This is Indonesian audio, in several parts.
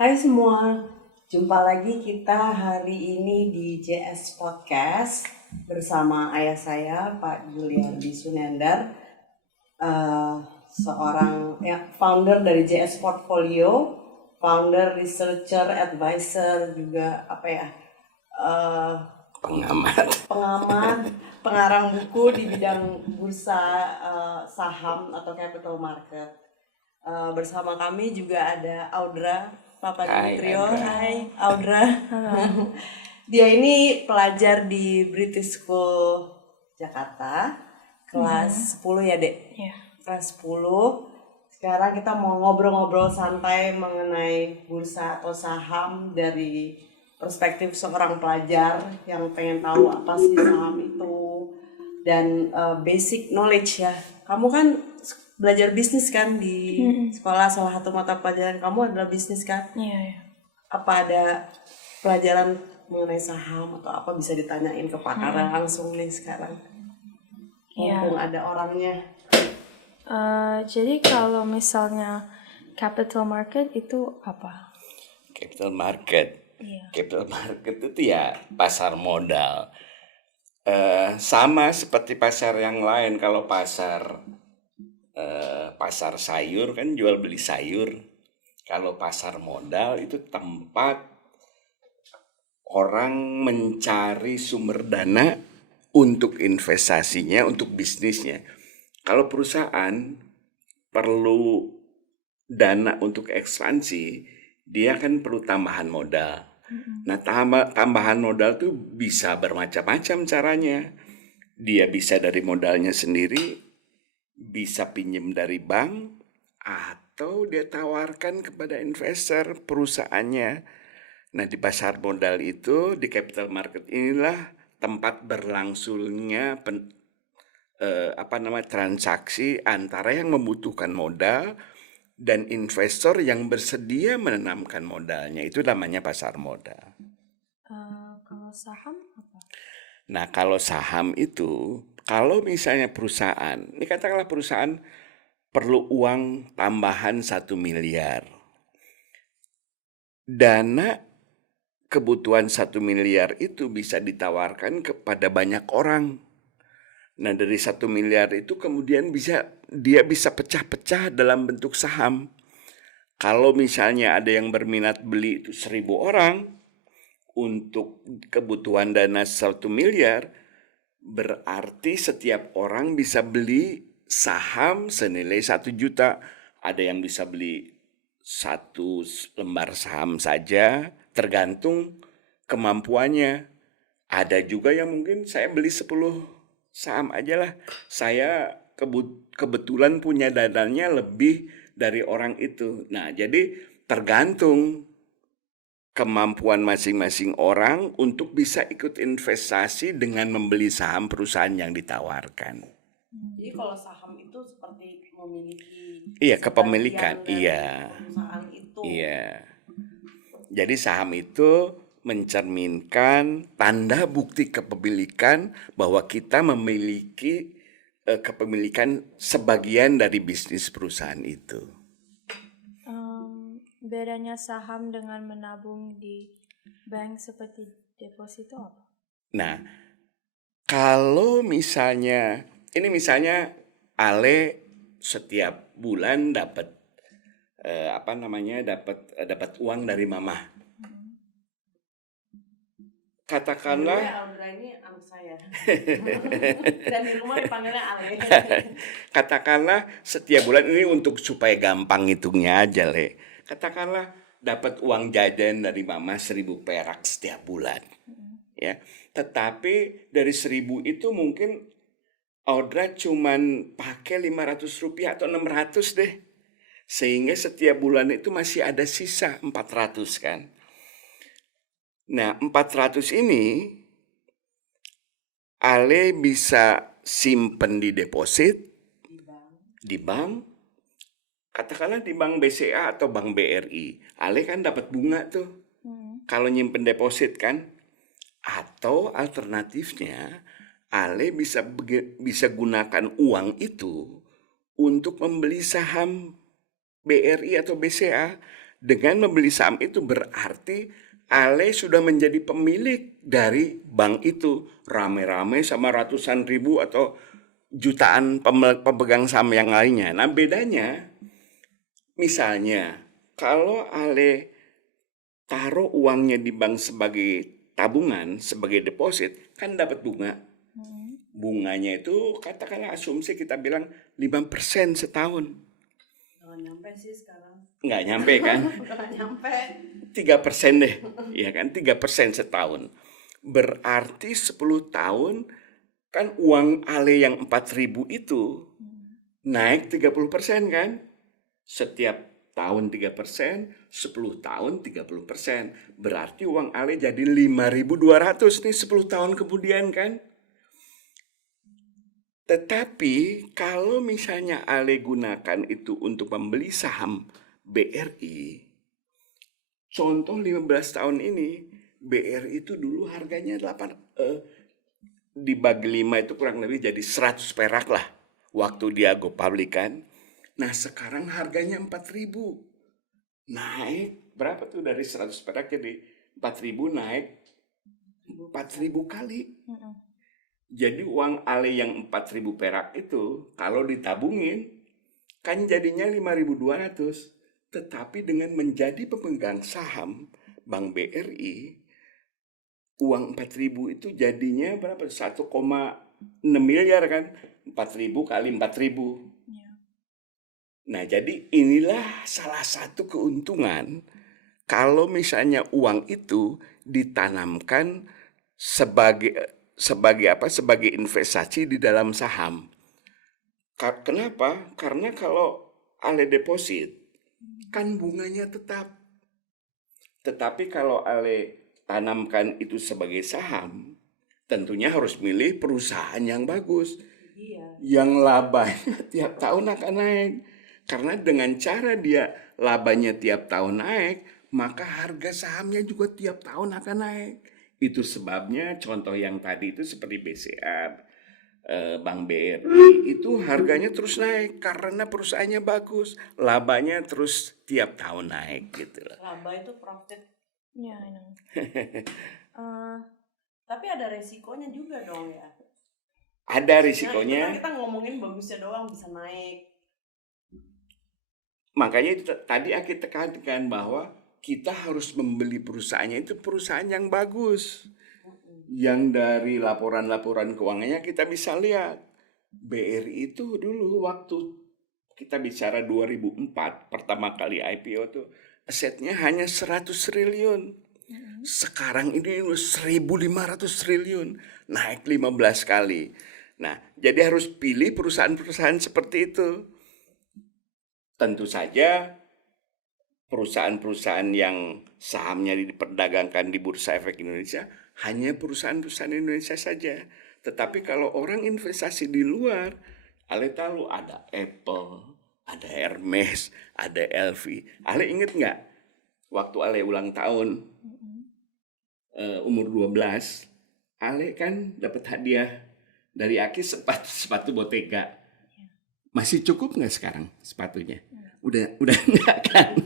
Hai semua, jumpa lagi kita hari ini di JS Podcast bersama ayah saya Pak Juliardi Sunendar, seorang founder dari JS Portfolio, founder, researcher, advisor, juga pengamat, pengarang buku di bidang bursa, saham atau capital market. Bersama kami juga ada Audra Papa Dimitrio. Hai Audra. Dia ini pelajar di British School Jakarta, kelas 10 ya Dek? Iya. Kelas 10. Sekarang kita mau ngobrol-ngobrol santai mengenai bursa atau saham dari perspektif seorang pelajar yang pengen tahu apa sih saham itu dan basic knowledge ya. Kamu kan belajar bisnis kan di sekolah, salah satu mata pelajaran kamu adalah bisnis kan? Iya. Apa ada pelajaran mengenai saham atau apa bisa ditanyain ke pakar langsung nih sekarang? Mumpung ada orangnya. Jadi kalau misalnya capital market itu apa? Capital market. Iya. Capital market itu ya pasar modal. Sama seperti pasar yang lain. Kalau pasar sayur kan jual beli sayur. Kalau pasar modal itu tempat orang mencari sumber dana untuk investasinya, untuk bisnisnya. Kalau perusahaan perlu dana untuk ekspansi, dia kan perlu tambahan modal. Nah, tambahan modal tuh bisa bermacam-macam caranya. Dia bisa dari modalnya sendiri, bisa pinjam dari bank, atau dia tawarkan kepada investor perusahaannya. Nah, di pasar modal itu, di capital market inilah tempat berlangsungnya transaksi antara yang membutuhkan modal dan investor yang bersedia menanamkan modalnya. Itu namanya pasar modal. Kalau saham apa? Nah, kalau saham itu, kalau misalnya perusahaan, ini katakanlah perusahaan perlu uang tambahan 1 miliar. Dana kebutuhan 1 miliar itu bisa ditawarkan kepada banyak orang. Nah, dari 1 miliar itu kemudian dia bisa pecah-pecah dalam bentuk saham. Kalau misalnya ada yang berminat beli itu 1.000 orang untuk kebutuhan dana 1 miliar, berarti setiap orang bisa beli saham senilai 1 juta. Ada yang bisa beli 1 lembar saham saja, tergantung kemampuannya. Ada juga yang mungkin saya beli 10 saham aja lah. Saya kebetulan punya dananya lebih dari orang itu. Nah, jadi tergantung kemampuan masing-masing orang untuk bisa ikut investasi dengan membeli saham perusahaan yang ditawarkan. Jadi kalau saham itu seperti memiliki Kepemilikan. Iya. Perusahaan itu. Iya. Jadi saham itu mencerminkan tanda bukti kepemilikan bahwa kita memiliki kepemilikan sebagian dari bisnis perusahaan itu. Bedanya saham dengan menabung di bank seperti deposito apa? Nah, kalau misalnya Ale setiap bulan dapat dapat uang dari mama. Katakanlah Audra ini anak saya. Dan di rumah dipanggilnya Ale. Katakanlah setiap bulan ini untuk supaya gampang hitungnya aja, Le. Katakanlah dapat uang jajan dari mama 1.000 perak setiap bulan. Ya. Tetapi dari 1.000 itu mungkin Audra cuman pakai 500 rupiah atau 600 deh. Sehingga setiap bulan itu masih ada sisa 400 kan. Nah, 400 ini Ale bisa simpen di deposit, di bank. Katakanlah di bank BCA atau bank BRI. Ale kan dapat bunga tuh. Kalau nyimpen deposit kan. Atau alternatifnya Ale bisa gunakan uang itu untuk membeli saham BRI atau BCA dengan membeli saham itu berarti Ale sudah menjadi pemilik dari bank itu. Rame-rame sama ratusan ribu atau jutaan pemegang saham yang lainnya. Nah bedanya, misalnya kalau Ale taruh uangnya di bank sebagai tabungan, sebagai deposit, kan dapat bunga. Bunganya itu katakanlah asumsi kita bilang 5% setahun. Jangan nyampe sih sekarang. Nggak nyampe kan? Jangan nyampe. 3% deh, ya kan? 3% setahun. Berarti 10 tahun kan uang Ale yang 4.000 itu naik 30% kan? Setiap tahun 3%, 10 tahun 30%. Berarti uang Ale jadi 5.200 nih 10 tahun kemudian kan? Tetapi kalau misalnya Ale gunakan itu untuk membeli saham BRI, contoh 15 tahun ini, BRI itu dulu harganya dibagi 5 itu kurang lebih jadi 100 perak lah. Waktu dia go public kan. Nah sekarang harganya 4.000. Naik, berapa tuh dari 100 perak jadi 4.000 naik 4.000 kali. Jadi uang Ale yang 4.000 perak itu kalau ditabungin kan jadinya 5.200. Tetapi dengan menjadi pemegang saham Bank BRI, uang 4.000 itu jadinya berapa? 1,6 miliar kan? 4.000 kali 4.000. Nah, jadi inilah salah satu keuntungan kalau misalnya uang itu ditanamkan sebagai apa? Sebagai investasi di dalam saham. Kenapa? Karena kalau Ale deposit kan bunganya tetap. Tetapi kalau Ale tanamkan itu sebagai saham, tentunya harus milih perusahaan yang bagus. Iya. Yang labanya tiap tahun akan naik. Karena dengan cara dia labanya tiap tahun naik, maka harga sahamnya juga tiap tahun akan naik. Itu sebabnya contoh yang tadi itu seperti BCA, Bank BRI itu harganya terus naik karena perusahaannya bagus, labanya terus tiap tahun naik gitu loh. Laba itu profit. Ya, I know. Tapi ada resikonya juga dong ya. Ada Nah, risikonya. itu kan kita ngomongin bagusnya doang bisa naik. Makanya itu tadi aku tekankan bahwa kita harus membeli perusahaannya itu perusahaan yang bagus. Yang dari laporan-laporan keuangannya kita bisa lihat. BRI itu dulu waktu kita bicara 2004 pertama kali IPO tuh asetnya hanya 100 triliun. Sekarang ini 1.500 triliun, naik 15 kali. Nah, jadi harus pilih perusahaan-perusahaan seperti itu. Tentu saja perusahaan-perusahaan yang sahamnya diperdagangkan di Bursa Efek Indonesia hanya perusahaan-perusahaan Indonesia saja. Tetapi kalau orang investasi di luar, Ale tahu ada Apple, ada Hermes, ada LV. Ale inget nggak waktu Ale ulang tahun umur 12, Ale kan dapat hadiah dari Aki sepatu Bottega. Masih cukup nggak sekarang sepatunya? Udah nggak kan?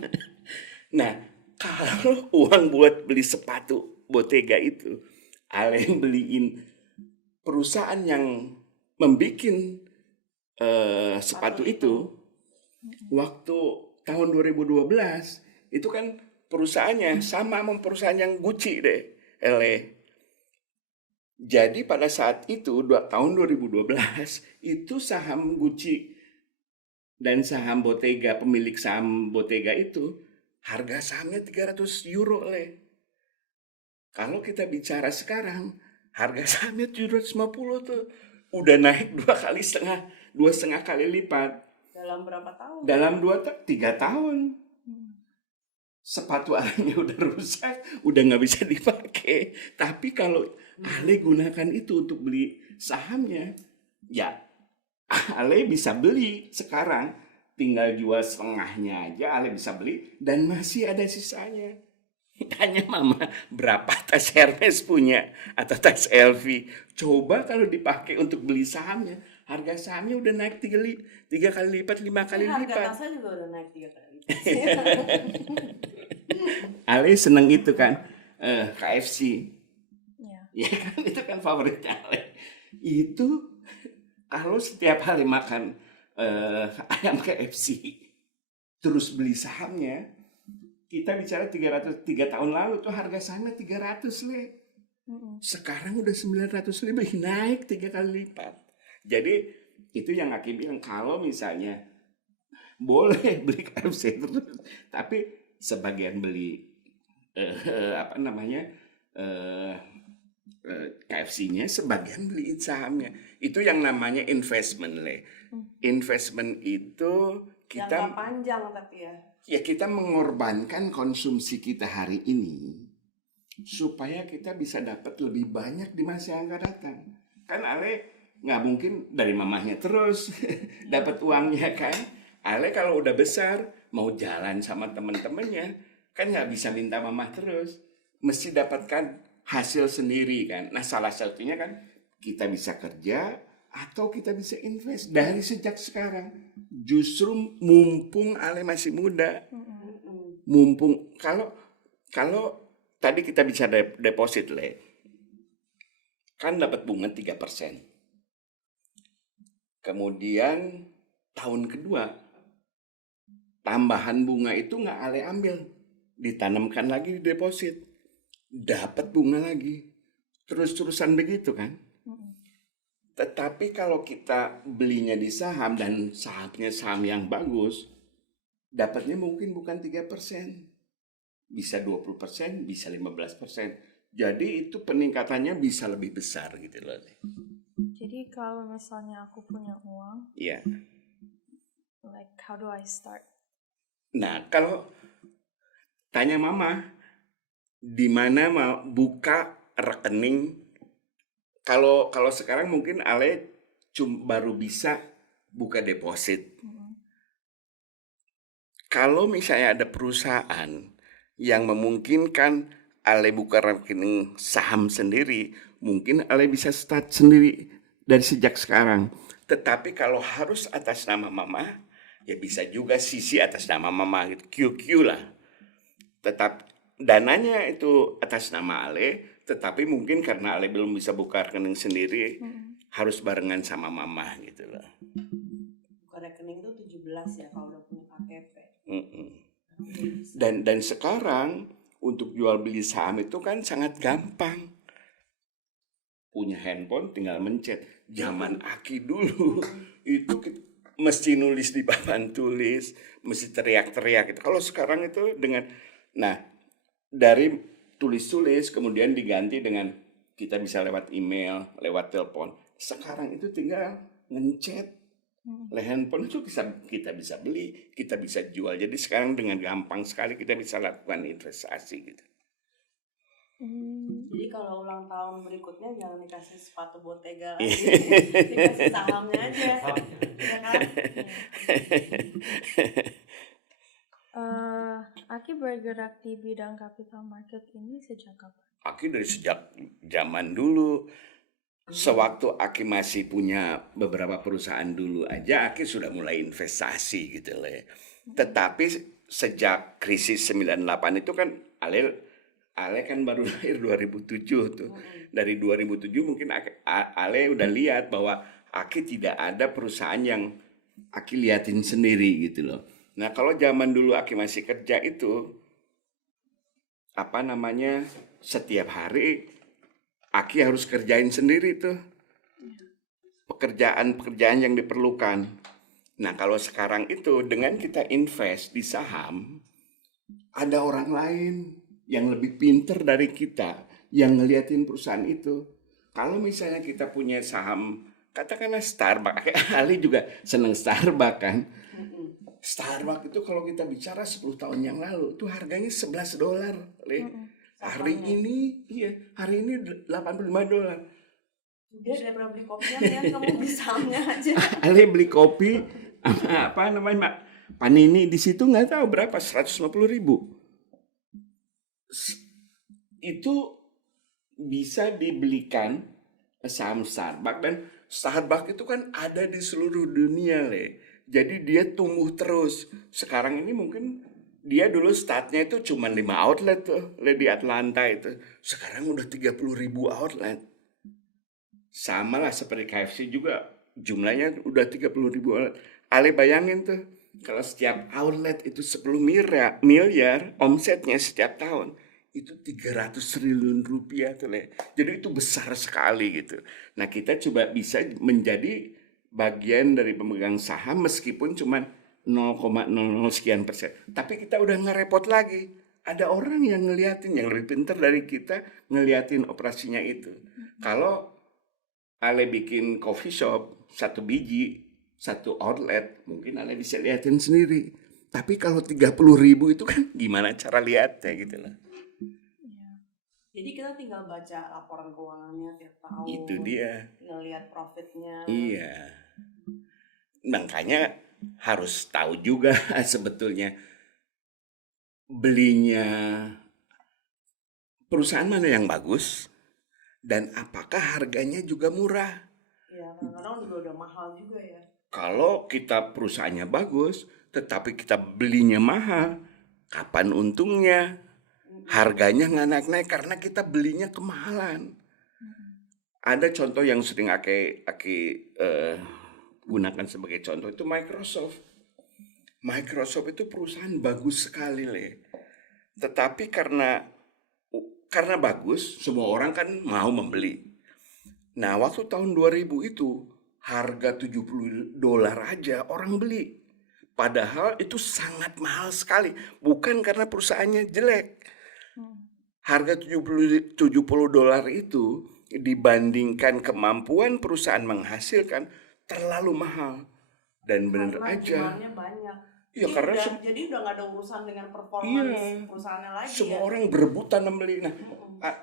Nah, kalau uang buat beli sepatu Bottega itu, Ale beliin perusahaan yang membikin sepatu itu, waktu tahun 2012 itu kan perusahaannya sama perusahaan yang Gucci deh, LA. Jadi pada saat itu tahun 2012 itu saham Gucci dan saham Bottega, pemilik saham Bottega itu harga sahamnya 300 euro Le. Kalau kita bicara sekarang harga sahamnya 750 tuh udah naik 2,5 kali lipat. Dalam berapa tahun? Dalam 3 tahun. Sepatu Ale udah rusak, udah nggak bisa dipakai. Tapi kalau Ale gunakan itu untuk beli sahamnya, ya Ale bisa beli sekarang. Tinggal jual setengahnya aja Ale bisa beli dan masih ada sisanya. Tanya mama berapa tas Hermes punya atau tas LV. Coba kalau dipakai untuk beli sahamnya, harga sahamnya udah naik 3 kali lipat, 5 kali lipat. Harga tasnya juga udah naik 3 kali lipat. Ale seneng itu kan, KFC. Ya. Ya kan itu kan favoritnya Ale. Itu kalau setiap hari makan ayam KFC terus beli sahamnya, kita bicara 3 tahun lalu tuh harga sahamnya 300 le. Sekarang udah 900 lebih, naik 3 kali lipat. Jadi itu yang Aki bilang, kalau misalnya boleh beli KFC terus, tapi sebagian beli apa namanya KFC-nya, sebagian beli sahamnya. Itu yang namanya investment le. Investment itu Jangka kita panjang tapi ya. ya kita mengorbankan konsumsi kita hari ini supaya kita bisa dapat lebih banyak di masa yang akan datang. Kan Ale nggak mungkin dari mamahnya terus dapat uangnya kan. Ale kalau udah besar mau jalan sama teman-temannya kan nggak bisa minta mamah terus, mesti dapatkan hasil sendiri kan. Nah salah satunya kan kita bisa kerja atau kita bisa invest dari sejak sekarang. Justru mumpung Ale masih muda, mumpung kalau tadi kita bisa deposit le, kan dapat bunga 3%. Kemudian tahun kedua tambahan bunga itu nggak Ale ambil, ditanamkan lagi di deposit, dapat bunga lagi, terus-terusan begitu kan. Tetapi kalau kita belinya di saham dan sahamnya saham yang bagus, dapatnya mungkin bukan 3%, bisa 20%, bisa 15%. Jadi itu peningkatannya bisa lebih besar gitu loh. Jadi kalau misalnya aku punya uang, Iya. like how do I start? Nah, kalau tanya mama, di mana mau buka rekening? Kalau sekarang mungkin Ale baru bisa buka deposit. Kalau misalnya ada perusahaan yang memungkinkan Ale buka rekening saham sendiri, mungkin Ale bisa start sendiri dari sejak sekarang. Tetapi kalau harus atas nama mama, ya bisa juga sisi atas nama mama gitu, QQ lah. Tetap dananya itu atas nama Ale, tetapi mungkin karena Ale belum bisa buka rekening sendiri, harus barengan sama mama gitu loh. Buka rekening itu 17 ya kalau udah punya KTP. Dan sekarang untuk jual beli saham itu kan sangat gampang. Punya handphone tinggal mencet. Zaman Aki dulu itu mesti nulis di papan tulis, mesti teriak-teriak gitu. Kalau sekarang itu dari tulis-tulis kemudian diganti dengan kita bisa lewat email, lewat telepon. Sekarang itu tinggal ngencet. Handphone itu kita bisa beli, kita bisa jual. Jadi sekarang dengan gampang sekali kita bisa lakukan investasi gitu. Jadi kalau ulang tahun berikutnya jangan dikasih sepatu Bottega lagi, dikasih sahamnya aja, ya kan? Aki bergerak di bidang capital market ini sejak kapan? Aki dari sejak zaman dulu. Sewaktu Aki masih punya beberapa perusahaan dulu aja, Aki sudah mulai investasi gitu loh. Tetapi sejak krisis 98 itu kan Ale kan baru lahir 2007 tuh. Dari 2007 mungkin Ale udah lihat bahwa Aki tidak ada perusahaan yang Aki liatin sendiri gitu loh. Nah kalau zaman dulu Aki masih kerja itu, setiap hari Aki harus kerjain sendiri tuh pekerjaan-pekerjaan yang diperlukan. Nah kalau sekarang itu dengan kita invest di saham, ada orang lain yang lebih pinter dari kita yang ngeliatin perusahaan itu. Kalau misalnya kita punya saham, katakanlah Starbucks, Ali juga seneng Starbucks kan. Starbucks itu kalau kita bicara 10 tahun yang lalu itu harganya $11. Hari ini $85. Udah daripada beli kopinya ya, kamu beli sahamnya aja. Ale beli kopi Panini di situ nggak tahu berapa, 150.000. Itu bisa dibelikan saham Starbucks, dan Starbucks itu kan ada di seluruh dunia le. Jadi dia tumbuh terus. Sekarang ini mungkin Dia dulu startnya itu cuma 5 outlet tuh di Atlanta itu. Sekarang udah 30.000 outlet. Sama lah seperti KFC juga. Jumlahnya udah 30.000 outlet. Ale bayangin tuh. Kalau setiap outlet itu 10 miliar omsetnya setiap tahun. Itu 300 triliun rupiah tuh, Le. Jadi itu besar sekali gitu. Nah, kita coba bisa menjadi bagian dari pemegang saham meskipun cuma 0,00 sekian persen. Tapi kita udah nggak repot lagi. Ada orang yang ngeliatin, yang lebih pintar dari kita ngeliatin operasinya itu. Kalau Ale bikin coffee shop, 1 biji, 1 outlet, mungkin Ale bisa liatin sendiri. Tapi kalau 30.000 itu kan gimana cara lihatnya gitu loh. Jadi kita tinggal baca laporan keuangannya tiap tahun. Itu dia. Tinggal lihat profitnya. Iya. Makanya harus tahu juga sebetulnya belinya perusahaan mana yang bagus dan apakah harganya juga murah. Iya, kadang-kadang juga udah mahal juga ya. Kalau kita perusahaannya bagus tetapi kita belinya mahal, kapan untungnya? Harganya nggak naik-naik karena kita belinya kemahalan. Ada contoh yang sering Aki gunakan sebagai contoh itu Microsoft. Microsoft itu perusahaan bagus sekali, Le. Tetapi karena bagus, semua orang kan mau membeli. Nah, waktu tahun 2000 itu harga $70 aja orang beli. Padahal itu sangat mahal sekali, bukan karena perusahaannya jelek. Harga $70 itu dibandingkan kemampuan perusahaan menghasilkan terlalu mahal. Dan bener Karena aja. demandnya banyak. Iya, Jadi karena jadi udah nggak ada urusan dengan performance perusahaannya lagi semua ya. orang berebutan membeli. Nah,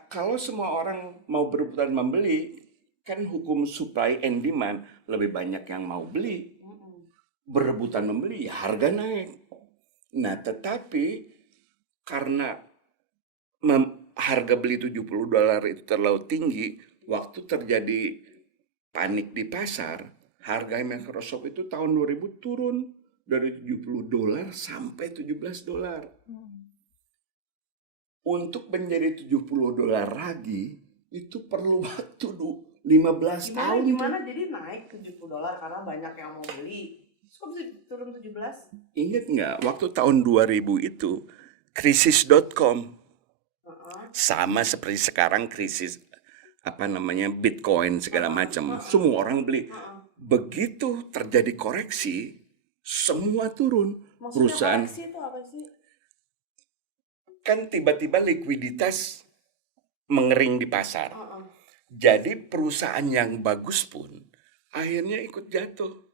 kalau semua orang mau berebutan membeli, kan hukum supply and demand, lebih banyak yang mau beli. Berebutan membeli, ya harga naik. Nah, tetapi karena harga beli $70 itu terlalu tinggi, waktu terjadi panik di pasar, harga Microsoft itu tahun 2000 turun dari $70 sampai $17. Untuk menjadi $70 lagi itu perlu waktu 15 tahun. Gimana jadi naik $70 karena banyak yang mau beli. Terus kok bisa turun 17? Ingat nggak waktu tahun 2000 itu krisis.com sama seperti sekarang krisis Bitcoin segala macam. Semua orang beli. Begitu terjadi koreksi, semua turun. Maksudnya Perusahaan koreksi itu apa sih? kan tiba-tiba likuiditas mengering di pasar. Jadi perusahaan yang bagus pun akhirnya ikut jatuh.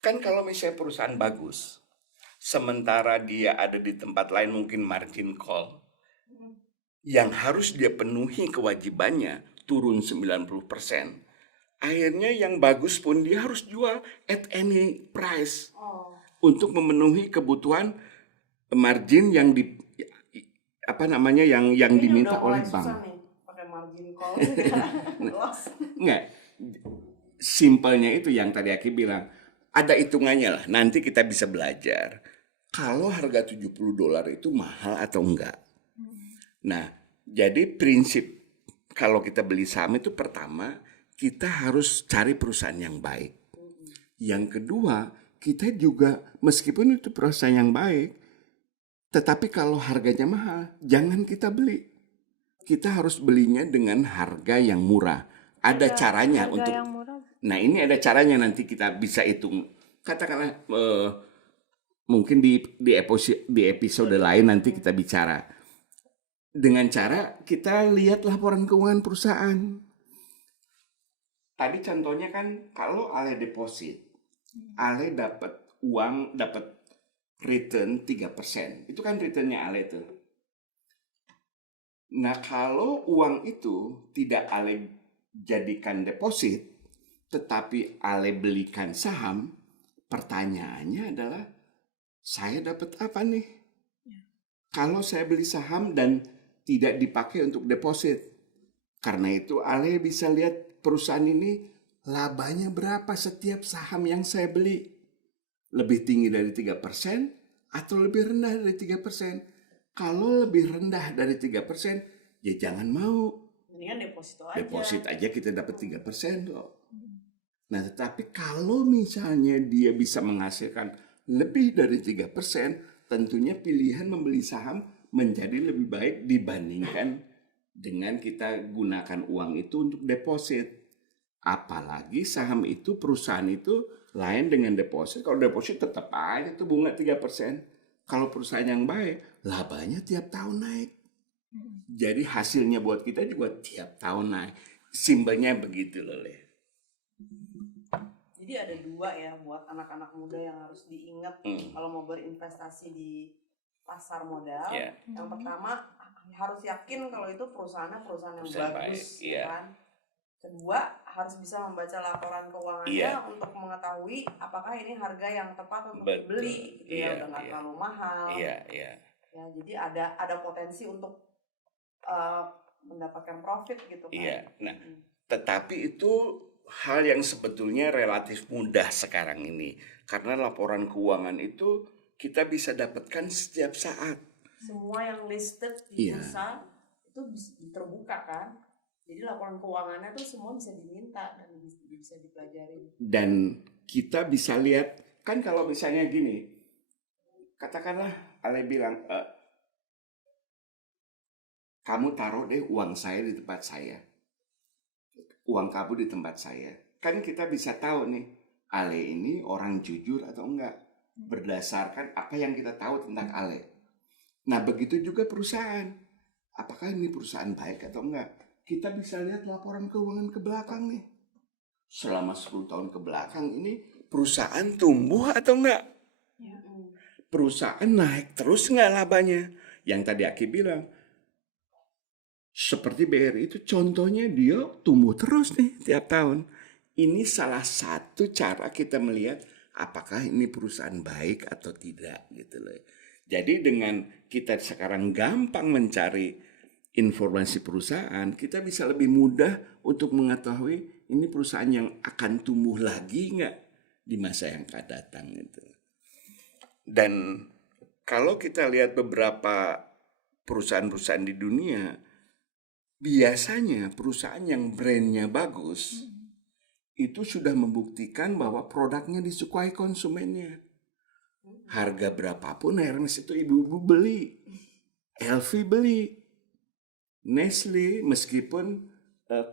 Kan kalau misalnya perusahaan bagus, sementara dia ada di tempat lain mungkin margin call, yang harus dia penuhi kewajibannya turun 90%. Akhirnya yang bagus pun dia harus jual at any price untuk memenuhi kebutuhan margin yang yang diminta oleh bank. Susah nih pakai margin call. Enggak. Simpelnya itu yang tadi Aki bilang. Ada hitungannya lah. Nanti kita bisa belajar. Kalau harga $70 itu mahal atau enggak. Nah, jadi prinsip kalau kita beli saham itu pertama, kita harus cari perusahaan yang baik. Yang kedua, kita juga meskipun itu perusahaan yang baik, tetapi kalau harganya mahal, jangan kita beli. Kita harus belinya dengan harga yang murah. Ada caranya harga untuk. yang murah. Nah, ini ada caranya nanti kita bisa hitung. Katakanlah mungkin di episode lain nanti kita bicara. Dengan cara kita lihat laporan keuangan perusahaan. Tadi contohnya kan kalau Ale deposit, Ale dapat uang, dapat return 3%. Itu kan returnnya Ale tuh. Nah, kalau uang itu tidak Ale jadikan deposit, tetapi Ale belikan saham, pertanyaannya adalah, saya dapat apa nih? Kalau saya beli saham dan tidak dipakai untuk deposit. Karena itu Ale bisa lihat perusahaan ini labanya berapa setiap saham yang saya beli. Lebih tinggi dari 3% atau lebih rendah dari 3%. Kalau lebih rendah dari 3%, ya jangan mau. Mendingan deposito aja. Deposit aja kita dapat 3% kok. Nah, tetapi kalau misalnya dia bisa menghasilkan lebih dari 3%, tentunya pilihan membeli saham menjadi lebih baik dibandingkan dengan kita gunakan uang itu untuk deposit. Apalagi saham itu, perusahaan itu lain dengan deposit. Kalau deposit tetap aja tuh bunga 3%. Kalau perusahaan yang baik, labanya tiap tahun naik. Jadi hasilnya buat kita juga tiap tahun naik. Simpelnya begitu loh, Le. Jadi ada dua ya buat anak-anak muda yang harus diingat kalau mau berinvestasi di pasar modal. Yeah. Yang pertama harus yakin kalau itu perusahaannya perusahaan yang Perusahaan bagus, baik, iya. kan. Kedua harus bisa membaca laporan keuangannya Iya. untuk mengetahui apakah ini harga yang tepat untuk Betul. dibeli, gitu Iya, ya, udah nggak iya. terlalu mahal. Iya, iya. Ya, jadi ada potensi untuk mendapatkan profit gitu kan. Iya. Nah, tetapi itu hal yang sebetulnya relatif mudah sekarang ini. Karena laporan keuangan itu kita bisa dapatkan setiap saat. Semua yang listed di Iya. bursa itu terbuka kan. Jadi laporan keuangannya tuh semua bisa diminta dan bisa dipelajari. Dan kita bisa lihat, kan kalau misalnya gini, katakanlah Ale bilang, kamu taruh deh uang saya di tempat saya. Uang kamu di tempat saya. Kan kita bisa tahu nih, Ale ini orang jujur atau enggak. Berdasarkan apa yang kita tahu tentang Ale. Nah, begitu juga perusahaan. Apakah ini perusahaan baik atau enggak? Kita bisa lihat laporan keuangan ke belakang nih. Selama 10 tahun ke belakang ini, perusahaan tumbuh atau enggak? Perusahaan naik terus enggak labanya? Yang tadi Aki bilang, seperti BRI itu contohnya dia tumbuh terus nih tiap tahun. Ini salah satu cara kita melihat apakah ini perusahaan baik atau tidak gitu loh. Jadi dengan kita sekarang gampang mencari informasi perusahaan, kita bisa lebih mudah untuk mengetahui ini perusahaan yang akan tumbuh lagi nggak di masa yang akan datang gitu. Dan kalau kita lihat beberapa perusahaan-perusahaan di dunia, biasanya perusahaan yang brandnya bagus itu sudah membuktikan bahwa produknya disukai konsumennya. Harga berapapun Hermes itu ibu-ibu beli, LV beli, Nestle meskipun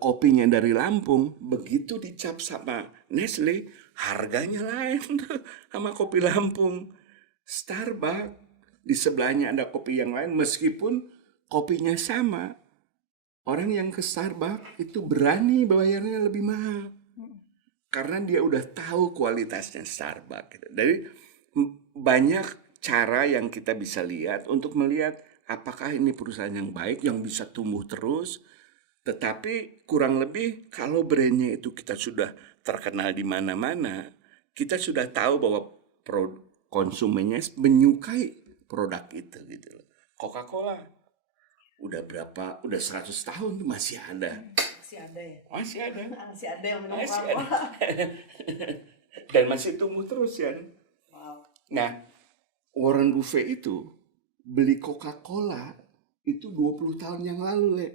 kopinya dari Lampung, begitu dicap sama Nestle harganya lain tuh sama kopi Lampung. Starbucks di sebelahnya ada kopi yang lain meskipun kopinya sama. Orang yang ke Starbucks itu berani bayarnya lebih mahal. Karena dia udah tahu kualitasnya Starbucks. Gitu. Jadi banyak cara yang kita bisa lihat untuk melihat apakah ini perusahaan yang baik, yang bisa tumbuh terus. Tetapi kurang lebih kalau brandnya itu kita sudah terkenal di mana-mana, kita sudah tahu bahwa konsumennya menyukai produk itu. Gitu. Coca-Cola udah 100 tahun tuh masih ada. Masih ada ya? Masih ada. Masih ada yang minum Masih Coca-Cola. ada. Dan masih tumbuh terus ya. Wow. Nah, Warren Buffett itu beli Coca-Cola itu 20 tahun yang lalu, Le.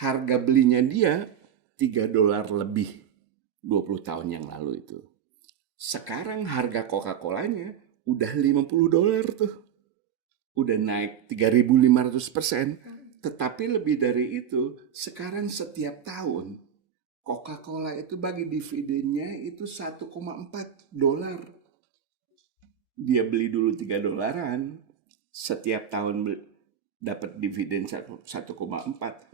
Harga belinya dia $3 lebih 20 tahun yang lalu itu. Sekarang harga Coca-Colanya udah $50 tuh. Udah naik 3.500%. Tetapi lebih dari itu, sekarang setiap tahun Coca-Cola itu bagi dividennya itu $1,4. Dia beli dulu $3, setiap tahun dapat dividen 1,4.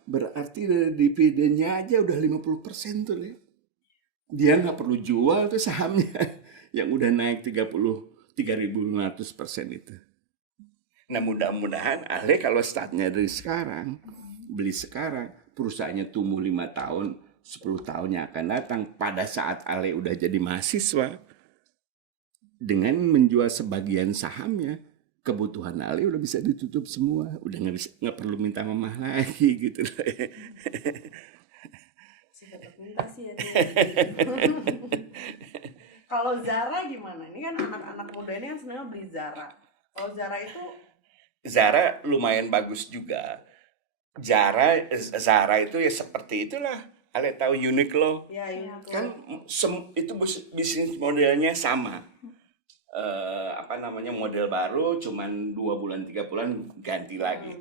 Berarti dari dividennya aja udah 50% tuh. Dia nggak perlu jual tuh sahamnya yang udah naik 3.500% itu. Nah mudah-mudahan Ale kalau startnya dari sekarang, beli sekarang, perusahaannya tumbuh 5 tahun, 10 tahun yang akan datang. Pada saat Ale udah jadi mahasiswa, dengan menjual sebagian sahamnya, kebutuhan Ale udah bisa ditutup semua. Udah nggak perlu minta mamah lagi gitu. Masih dapat minta sih ya. Kalau Zara gimana? Ini kan anak-anak muda ini kan sebenarnya beli Zara. Kalau Zara itu Zara lumayan bagus juga. Zara itu ya seperti itulah. Ale tahu Uniqlo ya Uniqlo. kan itu bisnis modelnya sama. Apa namanya, model baru cuman 2 bulan 3 bulan ganti lagi.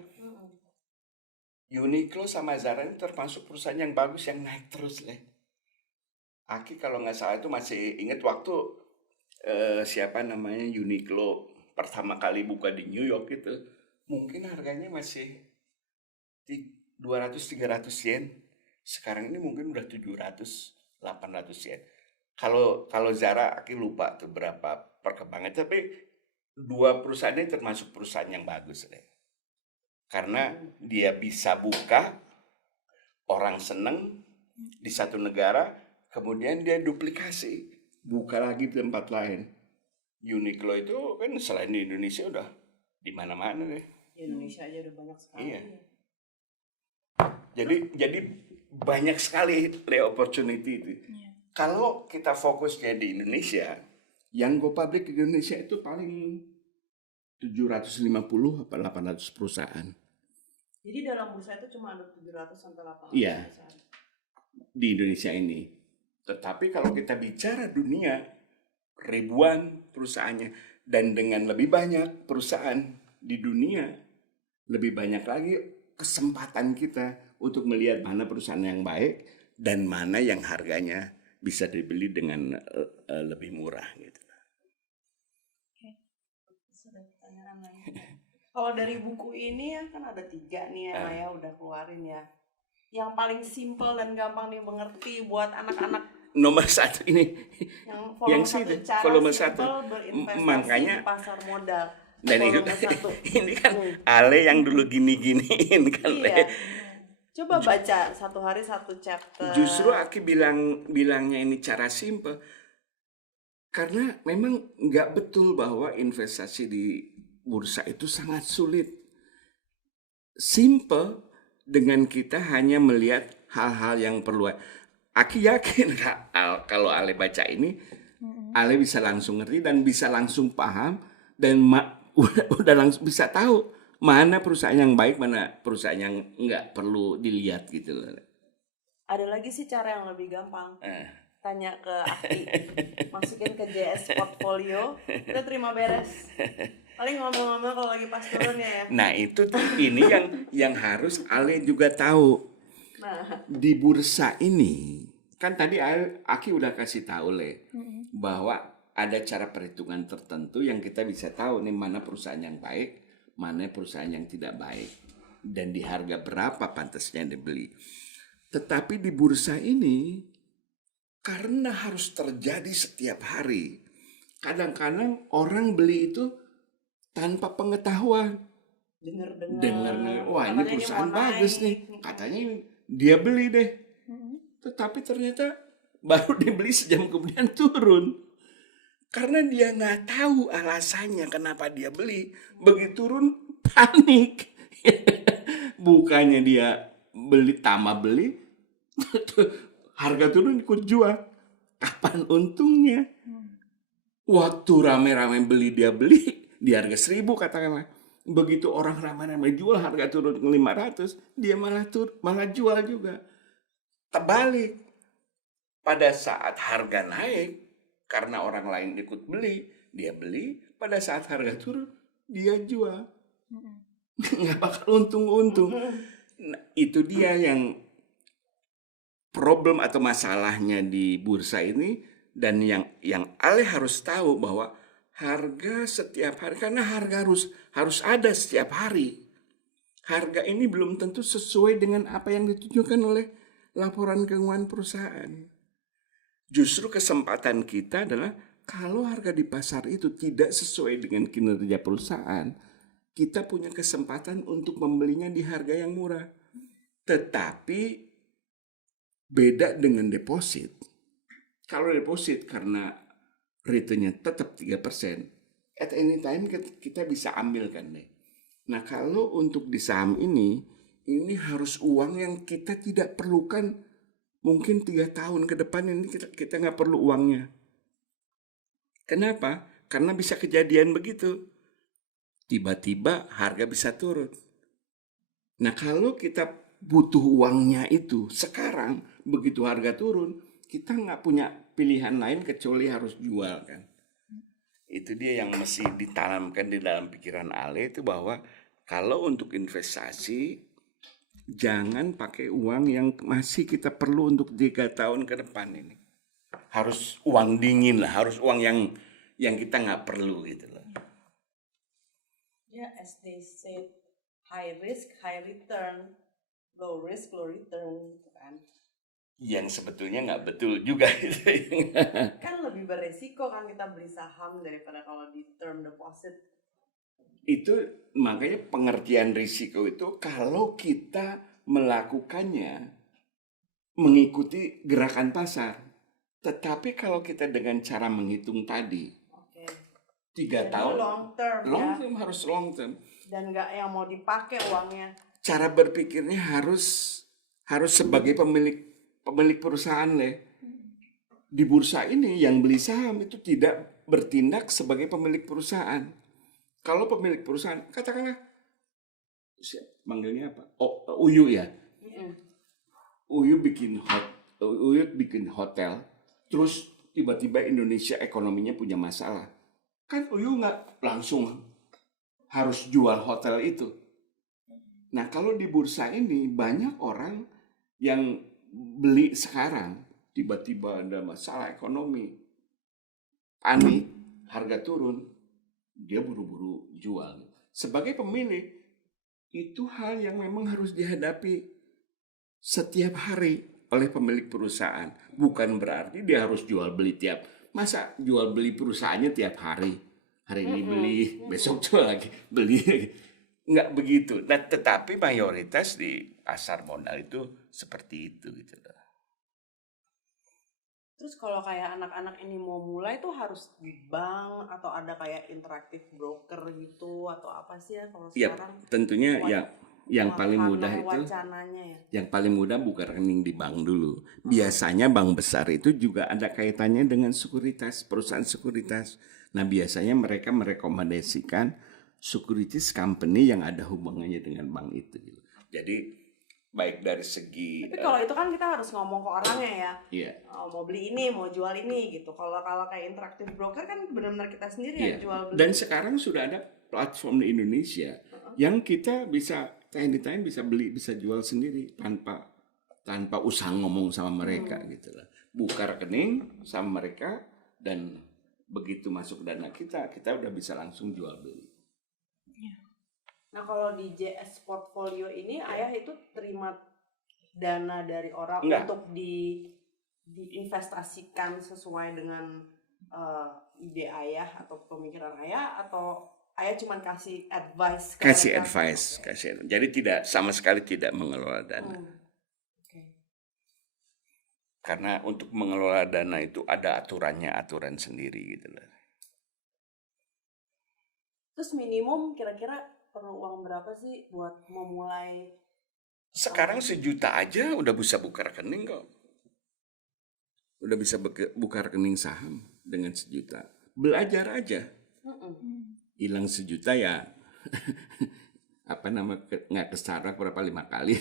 Uniqlo sama Zara ini termasuk perusahaan yang bagus yang naik terus Le. Aki kalau nggak salah itu masih ingat waktu siapa namanya Uniqlo pertama kali buka di New York itu mungkin harganya masih 200-300 yen. Sekarang ini mungkin udah 700-800 yen. Kalau Zara Aki lupa tuh berapa perkembangan, tapi dua perusahaan ini termasuk perusahaan yang bagus deh. Karena dia bisa buka, orang seneng di satu negara, kemudian dia duplikasi, buka lagi di tempat lain. Uniqlo itu kan selain di Indonesia udah di mana-mana deh. Di Indonesia aja udah banyak sekali. Iya. Jadi banyak sekali opportunity itu. Iya. Kalau kita fokusnya di Indonesia, yang go public di Indonesia itu paling 750 atau 800 perusahaan. Jadi dalam bursa itu cuma ada 700 sampai 800 Iya. perusahaan. Di Indonesia ini. Tetapi kalau kita bicara dunia, ribuan perusahaannya, dan dengan lebih banyak perusahaan di dunia, lebih banyak lagi kesempatan kita untuk melihat mana perusahaan yang baik dan mana yang harganya bisa dibeli dengan lebih murah gitu. Sudah pertanyaan lain. Kalau dari buku ini ya kan ada 3 nih ya Maya udah keluarin ya. Yang paling simple dan gampang dimengerti buat anak-anak. Nomor 1 ini Yang sih volume 1 cara volume simple 1. berinvestasi Makanya di pasar modal. dan itu Volume 1. ini kan Ale yang dulu gini-giniin kan. Iya. Coba baca satu hari 1 chapter. Justru Aki bilangnya ini cara simple karena memang nggak betul bahwa investasi di bursa itu sangat sulit. Simple dengan kita hanya melihat hal-hal yang perlu. Aki yakin kalau Ale baca ini, Ale bisa langsung ngerti dan bisa langsung paham dan udah langsung bisa tahu mana perusahaan yang baik, mana perusahaan yang nggak perlu dilihat gitu loh. Ada lagi sih cara yang lebih gampang. Tanya ke Aki, masukin ke JS Portfolio, udah terima beres. Paling ngomong-ngomong kalau lagi pas turun ya. Nah itu tuh ini yang harus Ale juga tahu. Nah, Di bursa ini kan tadi Aki udah kasih tahu Le bahwa ada cara perhitungan tertentu yang kita bisa tahu nih mana perusahaan yang baik, mana perusahaan yang tidak baik, dan di harga berapa pantasnya dibeli. Tetapi di bursa ini karena harus terjadi setiap hari, kadang-kadang orang beli itu tanpa pengetahuan. Dengar, wah ini katanya perusahaan mau bagus naik. nih, katanya dia beli deh. Tetapi ternyata baru dibeli sejam kemudian turun. Karena dia nggak tahu alasannya kenapa dia beli. Begitu turun panik. Bukannya dia beli tambah beli, harga turun ikut jual. Kapan untungnya? Waktu rame-rame beli dia beli di harga 1.000 katakanlah. Begitu orang ramai-ramai jual harga turun ke 500, dia malah jual juga. Terbalik. Pada saat harga naik, karena orang lain ikut beli, dia beli. Pada saat harga turun, dia jual. Nggak bakal untung-untung. Nah, itu dia yang problem atau masalahnya di bursa ini. Dan yang Ale harus tahu bahwa harga setiap hari, karena harga harus ada setiap hari. Harga ini belum tentu sesuai dengan apa yang ditunjukkan oleh laporan keuangan perusahaan. Justru kesempatan kita adalah kalau harga di pasar itu tidak sesuai dengan kinerja perusahaan, kita punya kesempatan untuk membelinya di harga yang murah. Tetapi beda dengan deposit. Kalau deposit karena returnnya tetap 3%, at any time kita bisa ambilkan deh. Nah kalau untuk di saham ini harus uang yang kita tidak perlukan. Mungkin 3 tahun ke depan ini kita nggak perlu uangnya. Kenapa? Karena bisa kejadian begitu. Tiba-tiba harga bisa turun. Nah, kalau kita butuh uangnya itu sekarang, begitu harga turun, kita nggak punya pilihan lain kecuali harus jual kan. Itu dia yang mesti ditanamkan di dalam pikiran Ale itu, bahwa kalau untuk investasi jangan pakai uang yang masih kita perlu untuk 3 tahun ke depan ini. Harus uang dingin lah, harus uang yang kita nggak perlu gitu loh. Ya, as they said, high risk, high return, low risk, low return, gitu kan. Yang sebetulnya nggak betul juga gitu. Kan lebih beresiko kan kita beli saham daripada kalau di term deposit. Itu makanya pengertian risiko itu kalau kita melakukannya mengikuti gerakan pasar. Tetapi kalau kita dengan cara menghitung tadi, Oke. 3 Jadi tahun, long term long ya. term harus long term. Dan nggak yang mau dipakai uangnya. Cara berpikirnya harus sebagai pemilik perusahaan Le. Di bursa ini yang beli saham itu tidak bertindak sebagai pemilik perusahaan. Kalau pemilik perusahaan, katakanlah manggilnya apa? Oh, Uyu ya. Uyu bikin hotel, terus tiba-tiba Indonesia ekonominya punya masalah. Kan Uyu nggak langsung harus jual hotel itu. Nah, kalau di bursa ini banyak orang yang beli sekarang, tiba-tiba ada masalah ekonomi, panik, harga turun, dia buru-buru jual. Sebagai pemilik, itu hal yang memang harus dihadapi setiap hari oleh pemilik perusahaan. Bukan berarti dia harus jual beli masa jual beli perusahaannya tiap hari. Hari ini beli, besok jual lagi, beli. Nggak begitu. Nah, tetapi mayoritas di pasar modal itu seperti itu gitu loh. Terus kalau kayak anak-anak ini mau mulai tuh harus di bank atau ada kayak interaktif broker gitu atau apa sih ya kalau Ya, sekarang? tentunya yang paling mudah itu, wacananya ya. yang paling mudah buka rekening di bank dulu. Biasanya bank besar itu juga ada kaitannya dengan sekuritas, perusahaan sekuritas. Nah, biasanya mereka merekomendasikan securities company yang ada hubungannya dengan bank itu. Jadi baik dari segi Tapi kalau itu kan kita harus ngomong ke orangnya ya. iya, Mau beli ini, mau jual ini gitu. Kalau kayak interaktif broker kan benar-benar kita sendiri iya. yang jual beli. Dan sekarang sudah ada platform di Indonesia yang kita bisa anytime bisa beli, bisa jual sendiri tanpa usah ngomong sama mereka gitu lah. Buka rekening sama mereka dan begitu masuk dana kita udah bisa langsung jual beli. Nah kalau di JS Portfolio ini ayah itu terima dana dari orang Enggak. untuk diinvestasikan sesuai dengan ide ayah atau pemikiran ayah, atau ayah cuma kasih advice ke Kasih mereka? advice. Jadi tidak sama sekali tidak mengelola dana. Oke. Karena untuk mengelola dana itu ada aturan sendiri gitu loh. Terus minimum kira-kira perlu uang berapa sih buat memulai? Sekarang 1 juta aja udah bisa buka rekening kok. Udah bisa buka rekening saham dengan 1 juta. Belajar aja. Hilang 1 juta ya nggak ke Starbucks berapa 5 kali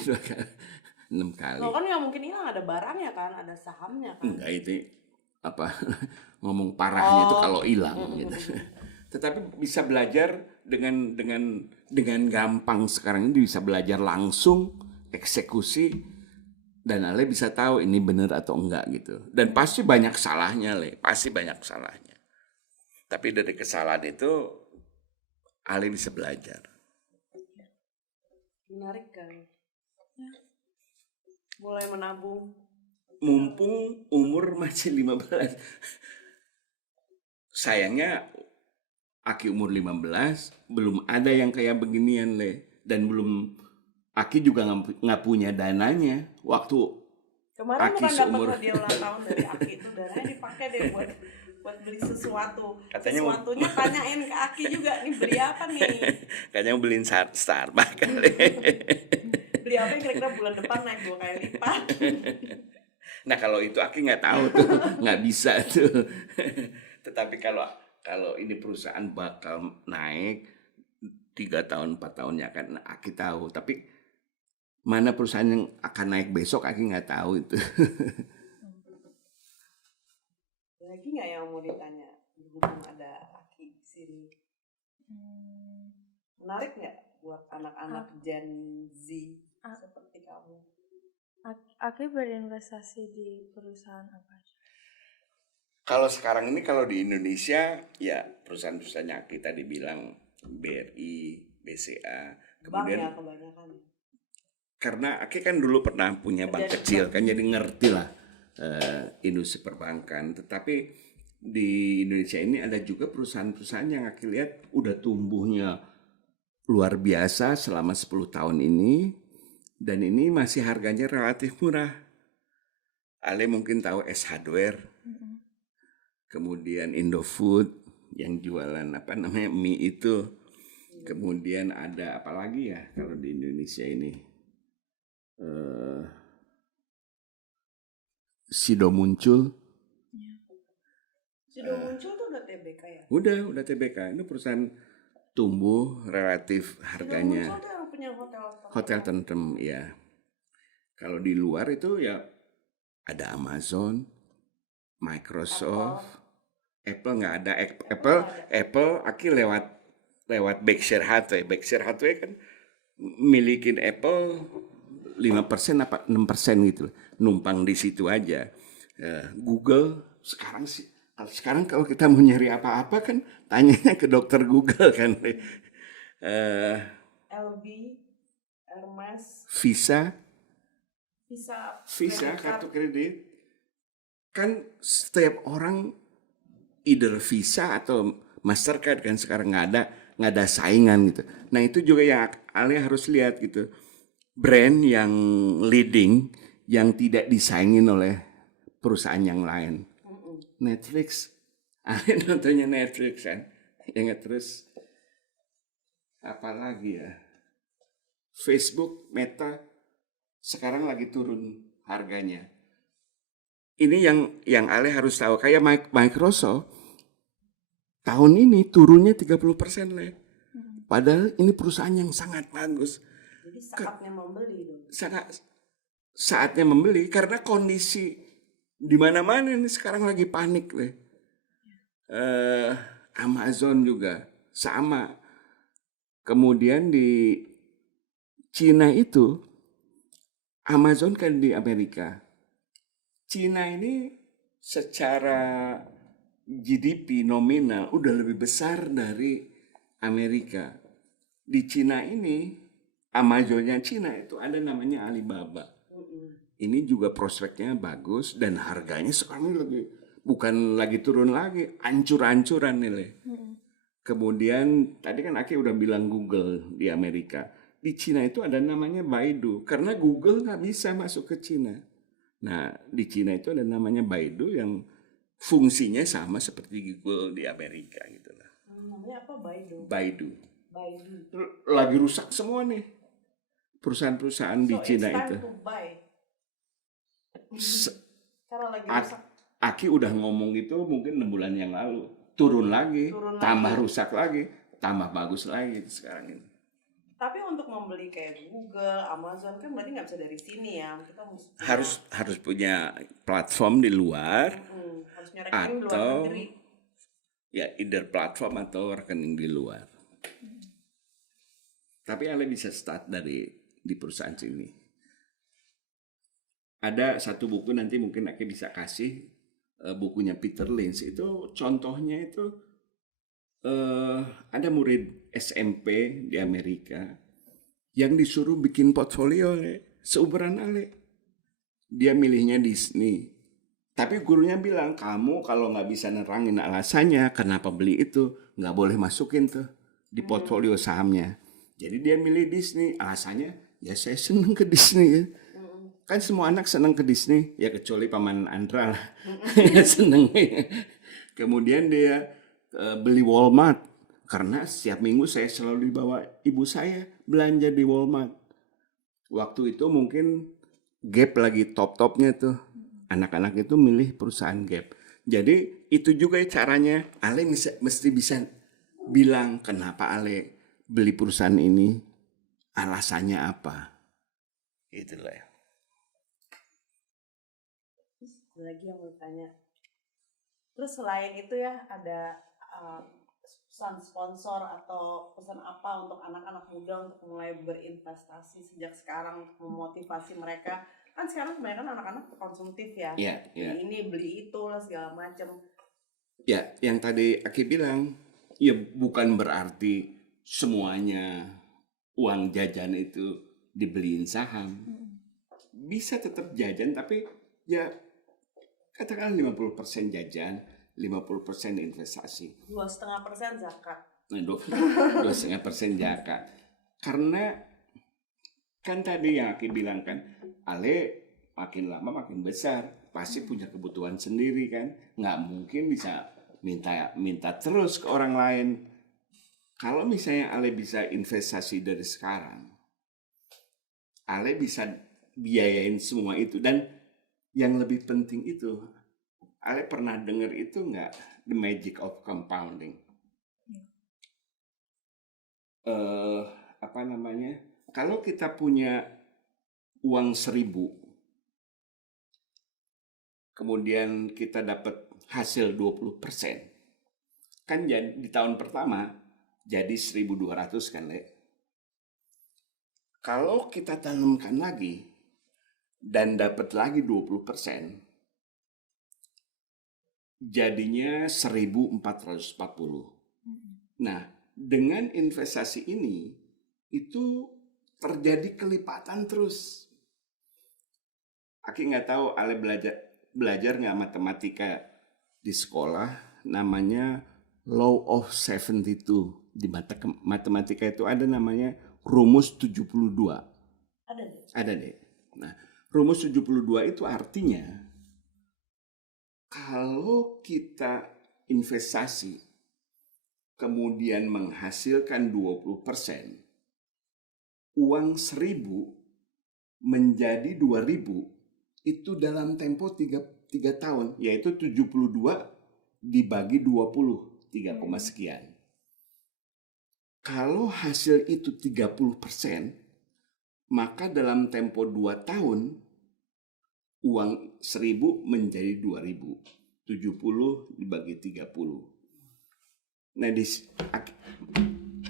6 kali. Loh kan nggak mungkin hilang, ada barangnya kan, ada sahamnya kan. Enggak, itu ngomong parahnya itu kalau hilang gitu. Tetapi bisa belajar dengan gampang sekarang ini, bisa belajar langsung eksekusi dan Ale bisa tahu ini benar atau enggak gitu. Dan pasti banyak salahnya pasti banyak salahnya. Tapi dari kesalahan itu Ale bisa belajar. Menarik kan? Mulai menabung. Mumpung umur masih 15. Sayangnya Aki umur 15 belum ada yang kayak beginian dan Aki juga nggak punya dananya waktu Kemarin Aki bukan seumur- dapat hadiah ulang tahun dari Aki itu, dananya dipakai deh buat beli sesuatu. Katanya Sesuatunya tanyain ke Aki juga, nih beli apa nih? kayaknya beliin Starbucks kali. Beli apa yang kira-kira bulan depan naik 2 kali lipat. Nah kalau itu Aki nggak tahu tuh, nggak bisa tuh. Tetapi kalau kalau ini perusahaan bakal naik 3 tahun 4 tahun ya kan Aki tahu. Tapi mana perusahaan yang akan naik besok Aki nggak tahu itu. Lagi nggak yang mau ditanya berhubung ada Aki di sini? Menarik nggak buat anak-anak Gen Z seperti kamu? Aku berinvestasi di perusahaan apa aja? Kalau sekarang ini kalau di Indonesia ya perusahaan-perusahaan yang kita dibilang BRI, BCA, Bank ya kemudian kebanyakan. karena Aki kan dulu pernah punya bank kecil kan jadi ngerti lah industri perbankan. Tetapi di Indonesia ini ada juga perusahaan-perusahaan yang Aki lihat udah tumbuhnya luar biasa selama 10 tahun ini dan ini masih harganya relatif murah. Ale mungkin tahu S Hardware, kemudian Indofood yang jualan apa namanya mie itu, kemudian ada apa lagi ya kalau di Indonesia ini Sido muncul, Sudah muncul tuh udah TBK ya? udah TBK, ini perusahaan tumbuh relatif harganya. Muncul tuh yang punya hotel. Hotel Tentrem ya. Kalau di luar itu ya ada Amazon, Microsoft, Apple nggak ada. Apple Aki lewat Berkshire Hathaway. Berkshire Hathaway kan milikin Apple 5% apa 6% gitu. Numpang di situ aja. Google sekarang kalau kita mau nyari apa-apa kan tanyanya ke dokter Google kan. LV, Hermes, Visa Visa, kartu kredit kan setiap orang either Visa atau Mastercard kan sekarang nggak ada saingan gitu. Nah itu juga yang Ale harus lihat gitu, brand yang leading yang tidak disaingin oleh perusahaan yang lain. Netflix, Ale nontonnya Netflix kan, ya nggak terus apalagi ya, Facebook, Meta sekarang lagi turun harganya. Ini yang Ale harus tahu. Kayak Microsoft tahun ini turunnya 30% Le. Padahal ini perusahaan yang sangat bagus. Jadi saatnya membeli dong. Saatnya membeli karena kondisi di mana-mana ini sekarang lagi panik Le. Amazon juga sama. Kemudian di Cina itu Amazon kan di Amerika. Cina ini secara GDP nominal udah lebih besar dari Amerika. Di Cina ini, Amazonnya Cina itu ada namanya Alibaba. Ini juga prospeknya bagus dan harganya sekarang bukan lagi turun lagi, ancur-ancuran nih Le. Kemudian tadi kan Aki udah bilang Google di Amerika. Di Cina itu ada namanya Baidu karena Google nggak bisa masuk ke Cina. Nah di Cina itu ada namanya Baidu yang fungsinya sama seperti Google di Amerika gitu lah. Namanya apa Baidu? Baidu. Baidu. Lagi rusak semua nih perusahaan-perusahaan di Cina itu. To buy. Karena lagi rusak. Aki udah ngomong itu mungkin 6 bulan yang lalu. Turun lagi, tambah rusak lagi, tambah bagus lagi sekarang ini. Tapi untuk membeli kayak Google, Amazon kan berarti nggak bisa dari sini ya. Kita harus punya platform di luar harus punya rekening di luar atau negeri. Ya either platform atau rekening di luar. Tapi Ale bisa start di perusahaan sini. Ada satu buku nanti mungkin Aki bisa kasih bukunya Peter Lynch itu contohnya itu ada murid SMP di Amerika yang disuruh bikin portfolio seuberan Ale. Dia milihnya Disney. Tapi gurunya bilang kamu kalau nggak bisa nerangin alasannya kenapa beli itu nggak boleh masukin tuh di portfolio sahamnya. Jadi dia milih Disney. Alasannya ya saya seneng ke Disney ya. Kan semua anak seneng ke Disney ya kecuali paman Andra lah. Seneng. Kemudian dia beli Walmart karena setiap minggu saya selalu dibawa ibu saya belanja di Walmart. Waktu itu mungkin Gap lagi top-topnya tuh. Anak-anak itu milih perusahaan Gap. Jadi itu juga caranya. Ale mesti bisa bilang kenapa Ale beli perusahaan ini, alasannya apa. Itulah ya. Ada lagi yang mau tanya. Terus selain itu ya ada pesan sponsor atau pesan apa untuk anak-anak muda untuk mulai berinvestasi sejak sekarang untuk memotivasi mereka? Kan sekarang kebanyakan anak-anak konsumtif ya. Iya, iya. Beli ini, beli itu lah segala macam. Ya, yang tadi Aki bilang, ya bukan berarti semuanya uang jajan itu dibeliin saham. Bisa tetap jajan, tapi ya katakan 50% jajan, 50% investasi. 2,5% zakat. Nah, 2,5% zakat. Karena kan tadi yang Aki bilang kan, Ale makin lama makin besar, pasti punya kebutuhan sendiri kan, nggak mungkin bisa minta terus ke orang lain. Kalau misalnya Ale bisa investasi dari sekarang, Ale bisa biayain semua itu. Dan yang lebih penting itu, Ale pernah dengar itu nggak, the magic of compounding? Apa namanya? Kalau kita punya uang 1.000, kemudian kita dapat hasil 20%, kan jadi di tahun pertama jadi 1.200 kan, Le? Kalau kita tanamkan lagi dan dapat lagi 20%, jadinya 1.440. Nah, dengan investasi ini itu terjadi kelipatan terus. Aki nggak tahu Ale belajar nggak matematika di sekolah, namanya Law of 72. Di matematika itu ada namanya rumus 72. Ada deh. Ada deh. Nah, rumus 72 itu artinya kalau kita investasi kemudian menghasilkan 20%, uang 1.000 menjadi 2.000 itu dalam tempo 3 tahun, yaitu 72 dibagi 20, 3, sekian. Kalau hasil itu 30%, maka dalam tempo 2 tahun, uang 1.000 menjadi 2.000. 70 dibagi 30. Nah,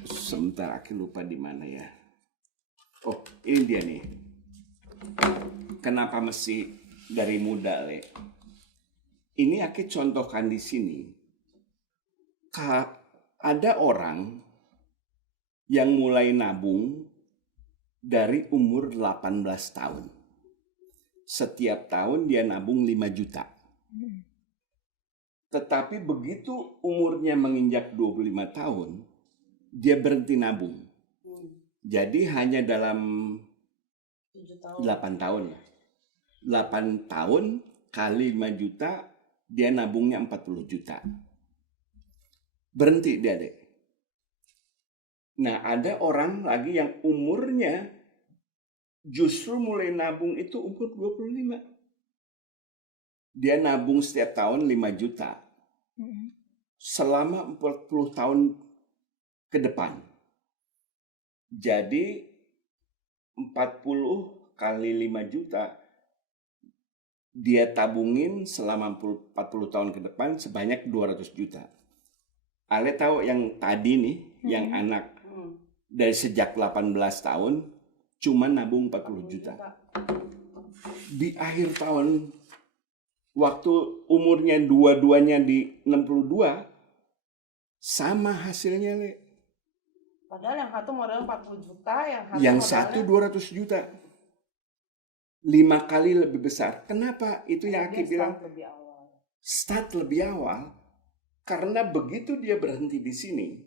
sebentar, Aki lupa di mana ya. Oh, ini dia nih. Kenapa mesti dari muda, Le? Ini Aki contohkan di sini. Ada orang yang mulai nabung dari umur 18 tahun. Setiap tahun dia nabung 5 juta. Tetapi begitu umurnya menginjak 25 tahun, dia berhenti nabung. Jadi hanya dalam 8 tahun. 8 tahun kali 5 juta, dia nabungnya 40 juta. Berhenti dia, Dek. Nah, ada orang lagi yang umurnya justru mulai nabung itu umur 25. Dia nabung setiap tahun 5 juta. Selama 40 tahun ke depan. Jadi 40 kali 5 juta dia tabungin selama 40 tahun ke depan sebanyak 200 juta. Ale tahu yang tadi nih, yang anak dari sejak 18 tahun cuma nabung 40 juta. Di akhir tahun, waktu umurnya dua-duanya di 62, sama hasilnya, Le. Padahal yang satu modal 40 juta, yang satu 200 juta. 5 kali lebih besar. Kenapa? Itu yang Aki bilang. lebih awal. Start lebih awal. Karena begitu dia berhenti di sini,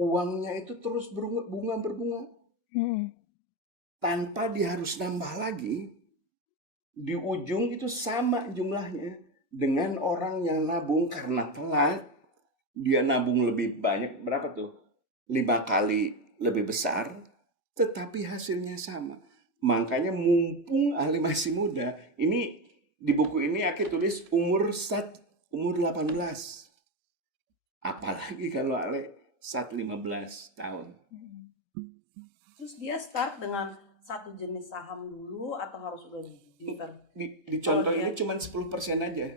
uangnya itu terus berbunga. Tanpa dia harus nambah lagi. Di ujung itu sama jumlahnya dengan orang yang nabung karena telat. Dia nabung lebih banyak, berapa tuh? 5 kali lebih besar, tetapi hasilnya sama. Makanya mumpung Ale masih muda, ini di buku ini Aki tulis umur start umur 18. Apalagi kalau Ale saat 15 tahun. Terus dia start dengan satu jenis saham dulu atau harus udah Di contoh Kalau ini cuma 10% aja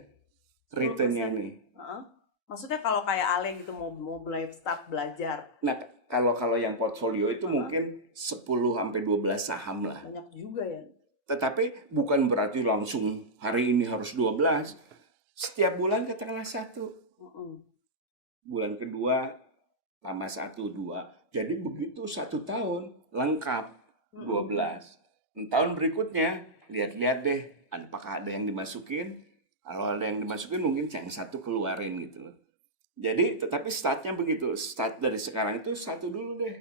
returnnya nih. Heeh. Maksudnya kalau kayak Ale gitu mau mulai start belajar, Nah, kalau yang portfolio itu mungkin 10 sampai 12 saham lah. banyak juga ya. Tetapi bukan berarti langsung hari ini harus 12. Setiap bulan katakanlah 1. Bulan kedua tambah 1, 2. Jadi begitu 1 tahun lengkap 12. Tahun berikutnya lihat-lihat deh apakah ada yang dimasukin. Kalau ada yang dimasukin mungkin yang 1 keluarin gitu. Jadi tetapi startnya begitu. Start dari sekarang itu 1 dulu deh.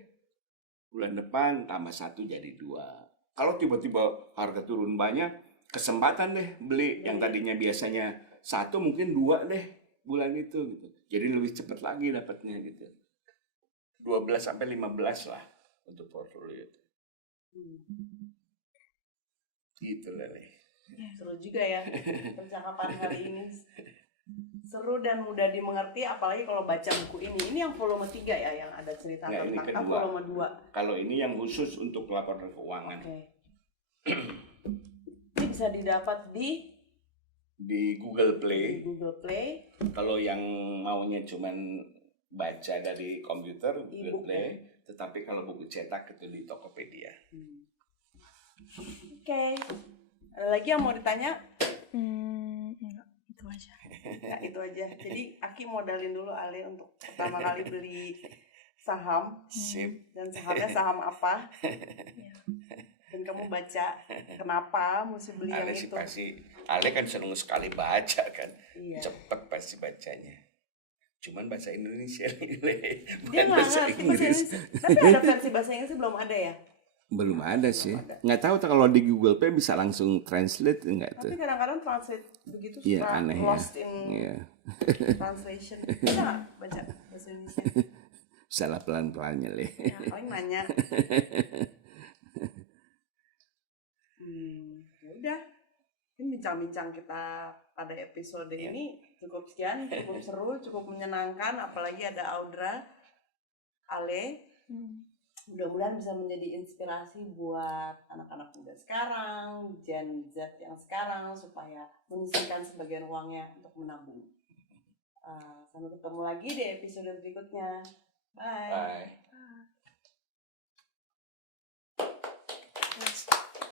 Bulan depan tambah 1 jadi 2. Kalau tiba-tiba harga turun banyak, kesempatan deh beli yang tadinya biasanya 1 mungkin 2 deh bulan itu gitu. Jadi lebih cepat lagi dapatnya gitu. 12 sampai 15 lah untuk portfolio itu. Gitu lah nih. Seru juga ya percakapan hari ini. Seru dan mudah dimengerti, apalagi kalau baca buku ini. Ini yang volume 3 ya, yang ada cerita Nah, ini tentang kedua. volume 2. Kalau ini yang khusus untuk laporan keuangan. Oke. Ini bisa didapat di Di Google Play. Google Play. Kalau yang maunya cuman baca dari komputer, Google E-book Play. Tetapi kalau buku cetak itu di Tokopedia. Oke. Ada lagi yang mau ditanya? Enggak, itu aja. Ya, itu aja. Jadi Aki modalin dulu Ale untuk pertama kali beli saham. Sip. Dan sahamnya saham apa? Ya. Dan kamu baca kenapa mesti beli yang Ale sih itu. pasti, Ale kan seneng sekali baca kan. Iya. Cepet pasti bacanya. Cuman bahasa Indonesia nih, Dia bukan nggak bahasa ngerti bahasa Inggris. Inggris. Tapi ada versi bahasa Inggris belum ada ya? Belum ada sih. Nggak tahu kalau di Google Play bisa langsung translate enggak tuh. Tapi kadang-kadang translate begitu Iya, suka aneh ya. lost in Iya. translation. Bisa nggak baca bahasa Indonesia? Salah pelan-pelannya Le. Ya, paling nanya. Ya udah. Ini bincang-bincang kita pada episode ini cukup sekian, cukup seru, cukup menyenangkan. Apalagi ada Audra, Ale. Mudah-mudahan bisa menjadi inspirasi buat anak-anak muda sekarang, Gen Z yang sekarang, supaya menyisihkan sebagian uangnya untuk menabung. Sampai ketemu lagi di episode berikutnya. Bye. Bye.